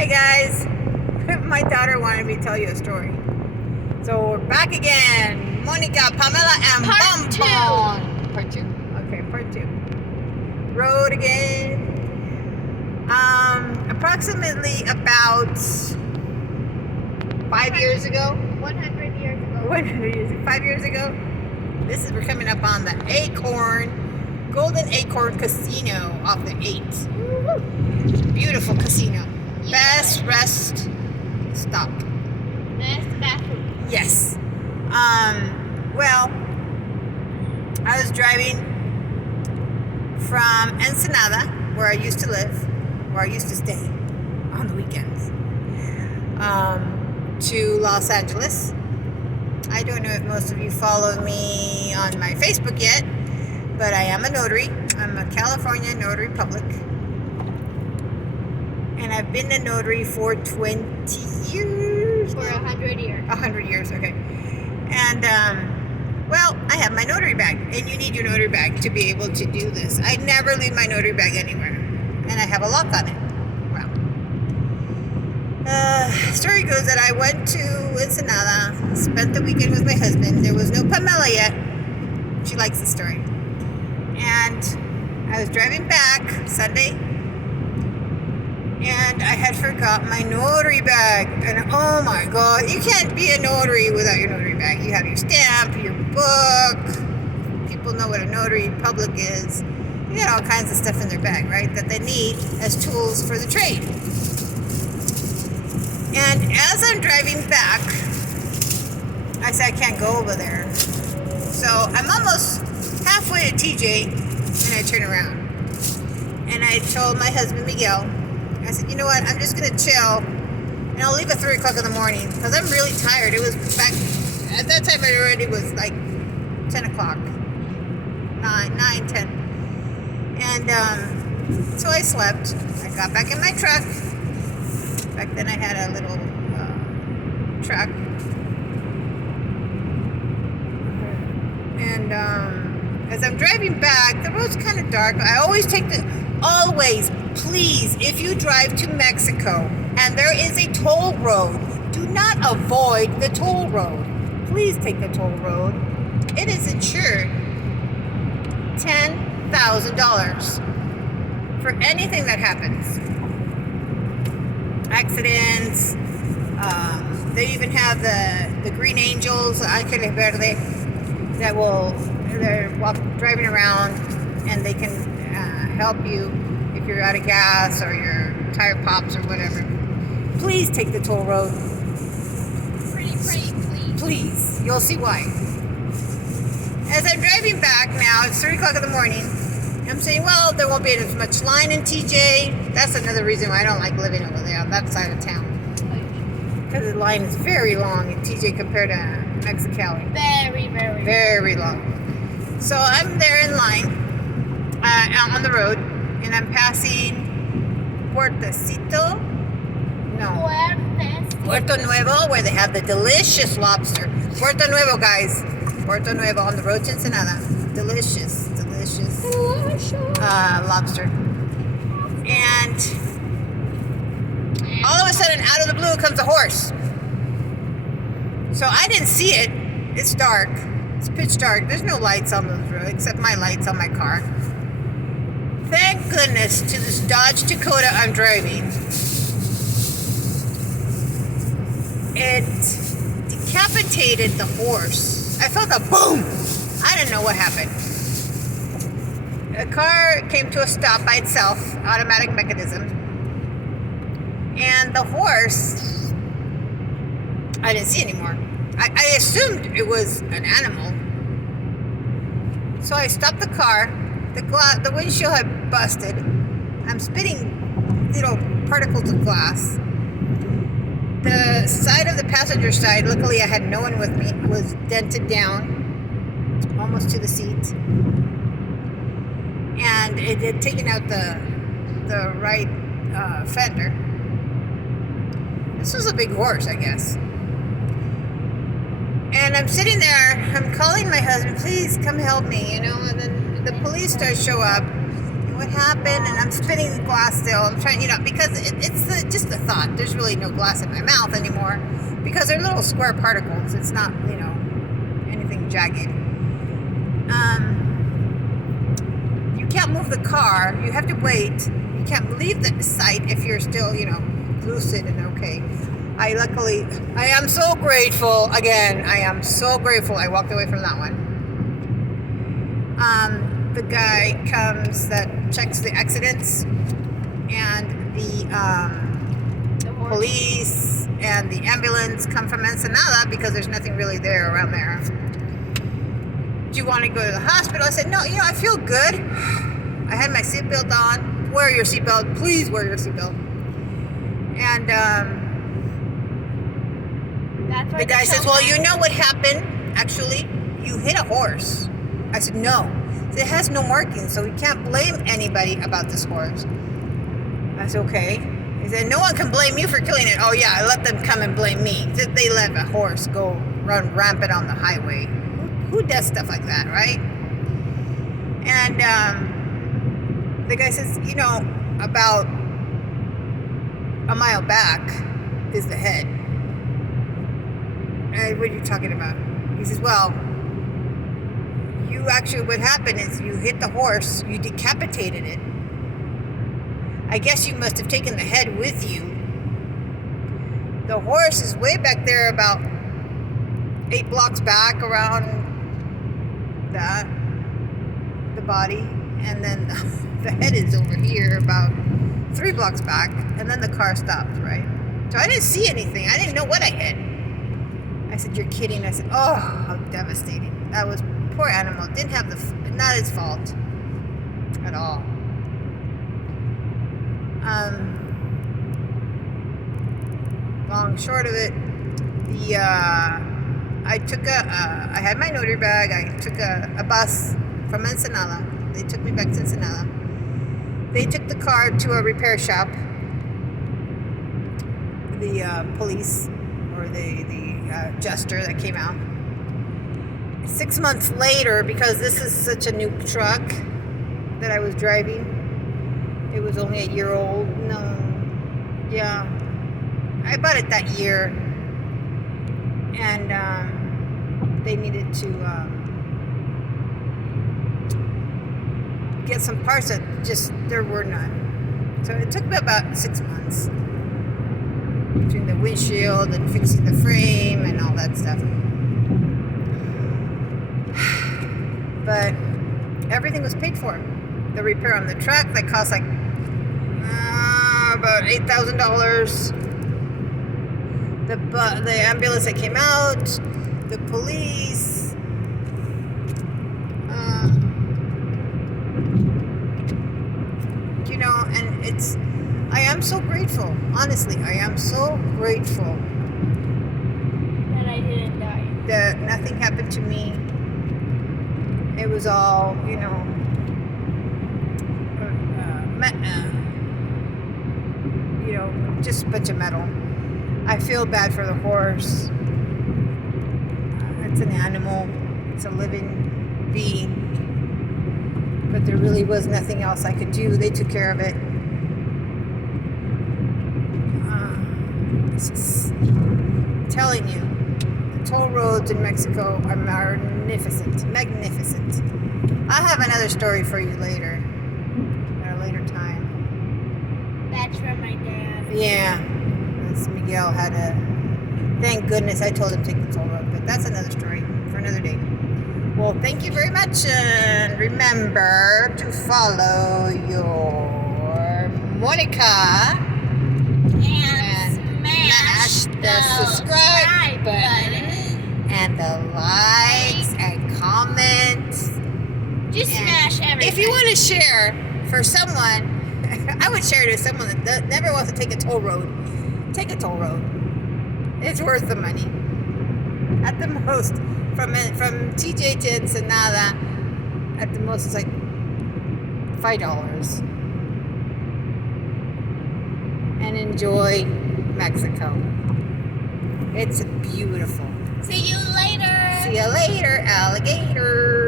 Hey guys, my daughter wanted me to tell you a story. So we're back again. Monica, Pamela, and Bonbon. Part two. Okay, part two. Road again. Approximately about 5 years ago. 100 years ago. 100 years, 5 years ago. We're coming up on the Golden Acorn Casino off the 8. Woo-hoo. Beautiful casino. Yeah. Best rest stop. Best bathroom. Yes. Well, I was driving from Ensenada, where I used to live, where I used to stay on the weekends, to Los Angeles. I don't know if most of you follow me on my Facebook yet, but I am a notary. I'm a California notary public. And I've been a notary for 20 years. For 100 years. 100 years, okay. And, well, I have my notary bag. And you need your notary bag to be able to do this. I never leave my notary bag anywhere. And I have a lock on it. Well, story goes that I went to Ensenada, spent the weekend with my husband. There was no Pamela yet. She likes the story. And I was driving back Sunday, and I had forgot my notary bag. And oh my God, you can't be a notary without your notary bag. You have your stamp, your book. People know what a notary public is. You got all kinds of stuff in their bag, right? That they need as tools for the trade. And as I'm driving back, I said I can't go over there. So I'm almost halfway to TJ, and I turn around. And I told my husband, Miguel, I said, you know what, I'm just going to chill, and I'll leave at 3 o'clock in the morning, because I'm really tired. It was back, at that time it already was like 10 o'clock, 9, 10. And so I slept. I got back in my truck. Back then I had a little truck. And as I'm driving back, the road's kind of dark. I always always, please, if you drive to Mexico and there is a toll road, do not avoid the toll road. Please take the toll road. It is insured $10,000 for anything that happens. Accidents. They even have the Green Angels, Ángeles Verde, that they're driving around, and they can help you if you're out of gas or your tire pops or whatever. Please take the toll road. Please. Please. You'll see why. As I'm driving back now, it's 3 o'clock in the morning. I'm saying, well, there won't be as much line in TJ. That's another reason why I don't like living over there on that side of town. Because the line is very long in TJ compared to Mexicali. Very long. So I'm there in line, out on the road, and I'm passing Puerto Nuevo, where they have the delicious lobster. Puerto Nuevo, guys. Puerto Nuevo on the road to Ensenada. Delicious lobster. And all of a sudden, out of the blue, comes a horse. So I didn't see it. It's dark. It's pitch dark. There's no lights on the road except my lights on my car. Thank goodness to this Dodge Dakota I'm driving. It decapitated the horse. I felt a boom. I didn't know what happened. The car came to a stop by itself, automatic mechanism. And the horse, I didn't see anymore. I assumed it was an animal. So I stopped the car. The windshield had busted. I'm spitting little particles of glass. The side of the passenger side, luckily I had no one with me, was dented down almost to the seat. And it had taken out the right fender. This was a big horse, I guess. And I'm sitting there, I'm calling my husband, please come help me, and then the police show up. And what happened? And I'm spinning the glass still. I'm trying, because it's just the thought. There's really no glass in my mouth anymore because they're little square particles. It's not, anything jagged. You can't move the car. You have to wait. You can't leave the site if you're still, lucid and okay. I am so grateful. Again, I am so grateful I walked away from that one. The guy comes that checks the accidents, and the police and the ambulance come from Ensenada because there's nothing really there around there. Do you want to go to the hospital? I said, no, I feel good. I had my seatbelt on. Wear your seatbelt. Please wear your seatbelt. And the guy says, well, you know what happened? Actually, you hit a horse. I said, no. It has no markings, so we can't blame anybody about this horse. I said, okay. He said, no one can blame you for killing it. Oh, yeah, I let them come and blame me. They let a horse go run rampant on the highway. Who does stuff like that, right? And the guy says, about a mile back is the head. What are you talking about? He says, well, what happened is you hit the horse, you decapitated it. I guess you must have taken the head with you. The horse is way back there, about 8 blocks back around the body, and then the head is over here about 3 blocks back, and then the car stopped, right? So I didn't see anything. I didn't know what I hit. I said, you're kidding. I said, oh, how devastating. That was poor animal. Didn't have not his fault at all. Long short of it, I had my notary bag. I took a bus from Ensenada. They took me back to Ensenada. They took the car to a repair shop. The police or the adjuster that came out. 6 months later, because this is such a new truck that I was driving, it was only a year old. No, yeah, I bought it that year, and they needed to get some parts that there were none. So it took me about 6 months between the windshield and fixing the frame and all that stuff. But everything was paid for. The repair on the truck, that cost like about $8,000. The ambulance that came out, the police, and I am so grateful. Honestly, I am so grateful that I didn't die. That nothing happened to me. It was all, just a bunch of metal. I feel bad for the horse. It's an animal. It's a living being. But there really was nothing else I could do. They took care of it. Just telling you, the toll roads in Mexico are magnificent. I'll have another story for you later, at a later time. That's from my dad. Yeah, this Miguel had thank goodness I told him to take the toll road, but that's another story for another day. Well, thank you very much, and remember to follow your Monica And smash the subscribe button. and the likes and comments. Just And smash everything. if you want to share for someone, I would share it to someone that never wants to take a toll road. Take a toll road. It's worth the money. At the most, from TJ to Ensenada, at the most it's like $5. And enjoy Mexico. It's beautiful. See you later. See you later, alligator.